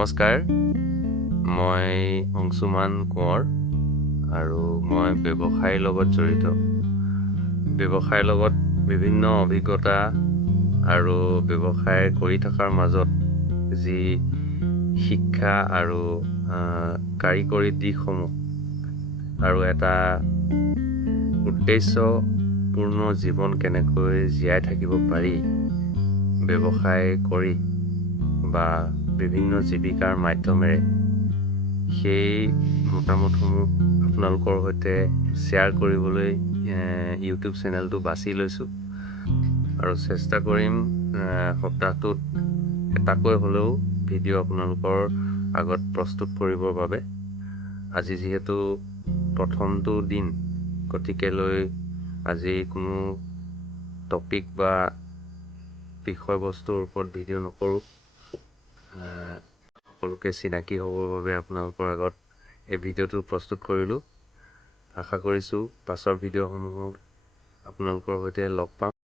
নমস্কাৰ, মই অংশুমান কোঁৱৰ আৰু মই ব্যৱসায়ৰ লগত জড়িত। ব্যৱসায়ৰ লগত বিভিন্ন অভিজ্ঞতা আৰু ব্যৱসায় কৰি থকাৰ মাজত যি শিক্ষা আৰু কাৰিকৰী দিশসমূহ আৰু এটা উদ্দেশ্যপূৰ্ণ জীৱন কেনেকৈ জীয়াই থাকিব পাৰি ব্যৱসায় কৰি বা বিভিন্ন জীৱিকাৰ মাধ্যমেৰে, সেই মতামতসমূহ আপোনালোকৰ সৈতে শ্বেয়াৰ কৰিবলৈ ইউটিউব চেনেলটো বাছি লৈছোঁ আৰু চেষ্টা কৰিম সপ্তাহটোত এটাকৈ হ'লেও ভিডিঅ' আপোনালোকৰ আগত প্ৰস্তুত কৰিবৰ বাবে। আজি যিহেতু প্ৰথমটো দিন, গতিকেলৈ আজি কোনো টপিক বা বিষয়বস্তুৰ ওপৰত ভিডিঅ' নকৰোঁ। সকলোকে চিনাকি হ'বৰ বাবে আপোনালোকৰ আগত এই ভিডিঅ'টো প্ৰস্তুত কৰিলোঁ। আশা কৰিছোঁ পাছৰ ভিডিঅ'সমূহত আপোনালোকৰ সৈতে লগ পাম।